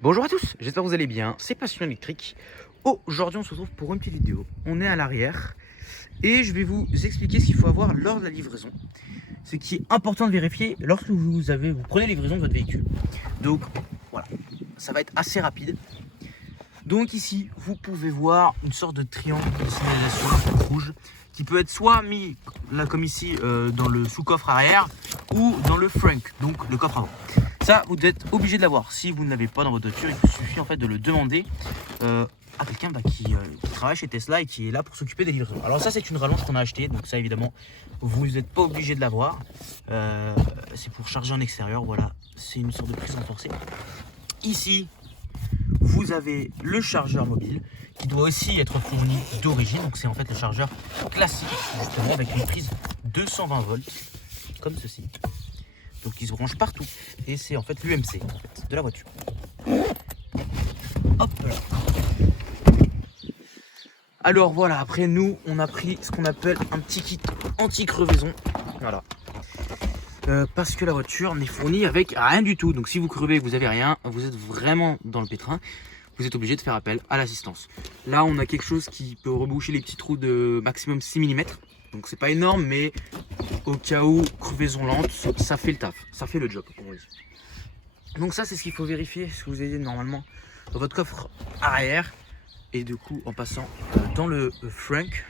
Bonjour à tous, j'espère que vous allez bien, c'est Passion électrique. Aujourd'hui on se retrouve pour une petite vidéo, on est à l'arrière et je vais vous expliquer ce qu'il faut avoir lors de la livraison. Ce qui est important de vérifier lorsque vous prenez la livraison de votre véhicule. Donc voilà, ça va être assez rapide. Donc ici vous pouvez voir une sorte de triangle de signalisation rouge qui peut être soit mis là comme ici dans le sous-coffre arrière ou dans le frunk, donc le coffre avant. Ça, vous êtes obligé de l'avoir. Si vous ne l'avez pas dans votre voiture, il suffit en fait de le demander à quelqu'un qui travaille chez Tesla et qui est là pour s'occuper des livraisons. Alors ça, c'est une rallonge qu'on a achetée, donc ça évidemment, vous n'êtes pas obligé de l'avoir. C'est pour charger en extérieur, voilà. C'est une sorte de prise renforcée. Ici, vous avez le chargeur mobile qui doit aussi être fourni d'origine. Donc c'est en fait le chargeur classique, justement, avec une prise 220 volts, comme ceci. Donc il se branche partout et c'est en fait l'UMC en fait, de la voiture. Hop là. Alors voilà, après nous on a pris ce qu'on appelle un petit kit anti-crevaison. Voilà. Parce que la voiture n'est fournie avec rien du tout. Donc si vous crevez et que vous avez rien, vous êtes vraiment dans le pétrin. Vous êtes obligé de faire appel à l'assistance. Là on a quelque chose qui peut reboucher les petits trous de maximum 6 mm. Donc c'est pas énorme, mais au cas où crevaison lente, ça fait le taf, ça fait le job, comme on dit. Donc ça c'est ce qu'il faut vérifier, ce que vous ayez normalement dans votre coffre arrière. Et du coup en passant dans le frunk.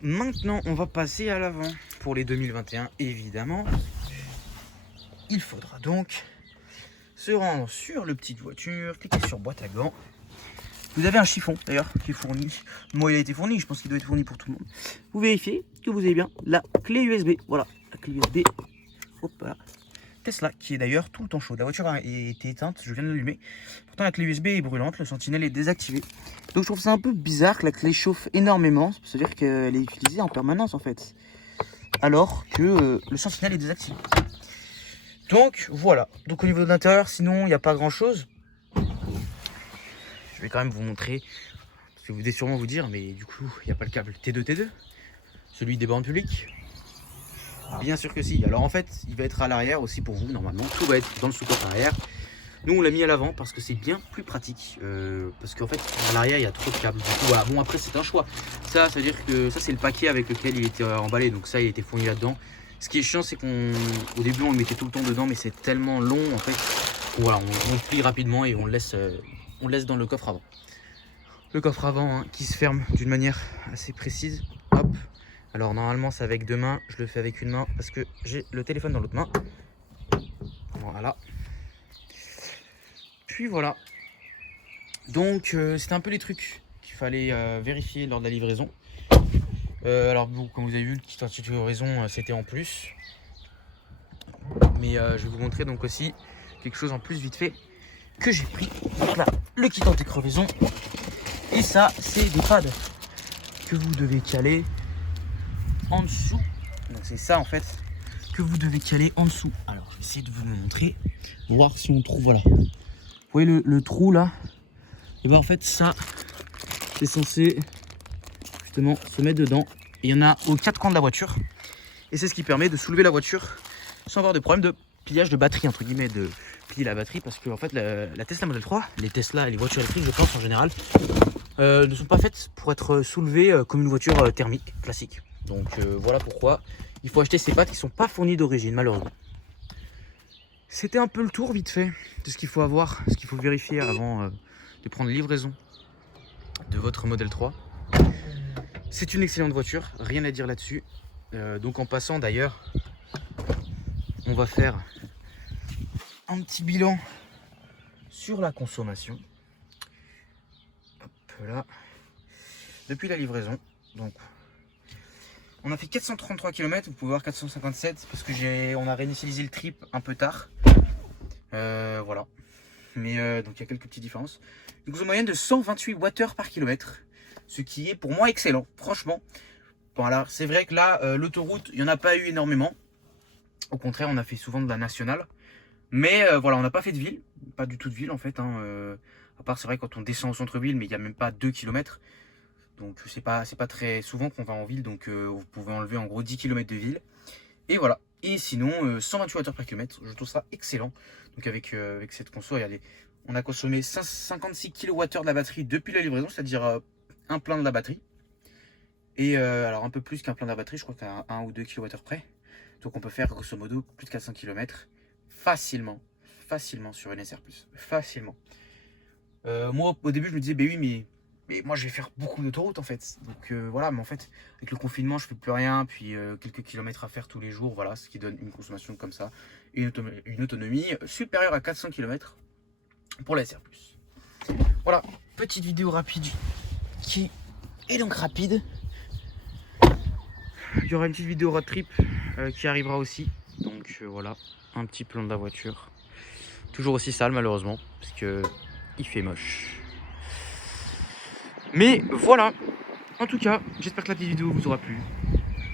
Maintenant on va passer à l'avant. Pour les 2021 évidemment, il faudra donc se rendre sur le petite voiture, cliquer sur boîte à gants. Vous avez un chiffon d'ailleurs qui est fourni. Moi il a été fourni, je pense qu'il doit être fourni pour tout le monde. Vous vérifiez que vous avez bien la clé USB. Voilà, la clé USB. Hop là. Tesla qui est d'ailleurs tout le temps chaude. La voiture a été éteinte, je viens de l'allumer. Pourtant la clé USB est brûlante, le sentinelle est désactivé. Donc je trouve ça un peu bizarre que la clé chauffe énormément. Ça veut dire qu'elle est utilisée en permanence en fait. Alors que le sentinelle est désactivé. Donc voilà. Donc au niveau de l'intérieur, sinon il n'y a pas grand chose. Je vais quand même vous montrer, parce que vous devez sûrement vous dire, mais du coup, il n'y a pas le câble T2T2, celui des bornes publiques. Bien sûr que si. Alors en fait, il va être à l'arrière aussi pour vous, normalement. Tout va être dans le sous-coffre arrière. Nous, on l'a mis à l'avant parce que c'est bien plus pratique. Parce qu'en fait, à l'arrière, il y a trop de câbles. Du coup, voilà. Bon, après, c'est un choix. Ça veut dire que ça, c'est le paquet avec lequel il était emballé. Donc ça, il était fourni là-dedans. Ce qui est chiant, c'est qu'au début, on le mettait tout le temps dedans, mais c'est tellement long, en fait. Voilà, on le plie rapidement et on le laisse dans le coffre avant. Le coffre avant qui se ferme d'une manière assez précise. Hop. Alors normalement c'est avec deux mains, je le fais avec une main parce que j'ai le téléphone dans l'autre main. Voilà. Puis voilà. Donc c'était un peu les trucs qu'il fallait vérifier lors de la livraison. Alors bon, comme vous avez vu, le kit anti-crevaison c'était en plus. Mais je vais vous montrer donc aussi quelque chose en plus vite fait que j'ai pris. Donc là, le kit anti-crevaison. Et ça, c'est des pads que vous devez caler en dessous. Donc c'est ça en fait que vous devez caler en dessous. Alors je vais essayer de vous le montrer, voir si on trouve. Voilà. Vous voyez le trou là. Et bien en fait ça, c'est censé justement se mettre dedans. Et il y en a aux quatre coins de la voiture. Et c'est ce qui permet de soulever la voiture sans avoir de problème de pliage de batterie, entre guillemets, de plier la batterie. Parce que en fait la Tesla Model 3, les Tesla et les voitures électriques je pense en général, ne sont pas faites pour être soulevées comme une voiture thermique classique. Donc voilà pourquoi il faut acheter ces pads qui ne sont pas fournis d'origine, malheureusement. C'était un peu le tour vite fait de ce qu'il faut avoir, ce qu'il faut vérifier avant de prendre livraison de votre Model 3. C'est une excellente voiture, rien à dire là-dessus. Donc en passant d'ailleurs, on va faire un petit bilan sur la consommation. Hop là. Depuis la livraison, donc on a fait 433 km, vous pouvez voir 457 parce que on a réinitialisé le trip un peu tard. Voilà. Mais donc il y a quelques petites différences. Une grosse moyenne de 128 Wh par kilomètre, ce qui est pour moi excellent, franchement. Voilà, c'est vrai que là, l'autoroute, il n'y en a pas eu énormément. Au contraire, on a fait souvent de la nationale. Mais voilà, on n'a pas fait de ville, pas du tout de ville en fait. À part, c'est vrai, quand on descend au centre-ville, mais il n'y a même pas 2 km. Donc c'est pas très souvent qu'on va en ville, donc vous pouvez enlever en gros 10 km de ville. Et voilà. Et sinon, 128 Wh/km, je trouve ça excellent. Donc avec cette conso, regardez, on a consommé 56 kWh de la batterie depuis la livraison, c'est-à-dire un plein de la batterie. Et alors un peu plus qu'un plein de la batterie, je crois qu'à 1 ou 2 kWh près. Donc on peut faire grosso modo plus de 400 km facilement sur une SR+. Facilement. Moi au début je me disais, bah oui mais moi je vais faire beaucoup d'autoroutes en fait. Donc voilà, mais en fait avec le confinement je fais plus rien, puis quelques kilomètres à faire tous les jours, voilà, ce qui donne une consommation comme ça, et une autonomie supérieure à 400 km pour la SR+. Voilà, petite vidéo rapide qui est donc rapide. Il y aura une petite vidéo road trip qui arrivera aussi. Donc voilà, un petit plan de la voiture. Toujours aussi sale malheureusement, parce que il fait moche. Mais voilà, en tout cas, j'espère que la petite vidéo vous aura plu.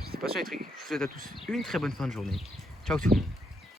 C'était Passion électrique, je vous souhaite à tous une très bonne fin de journée. Ciao tout le monde.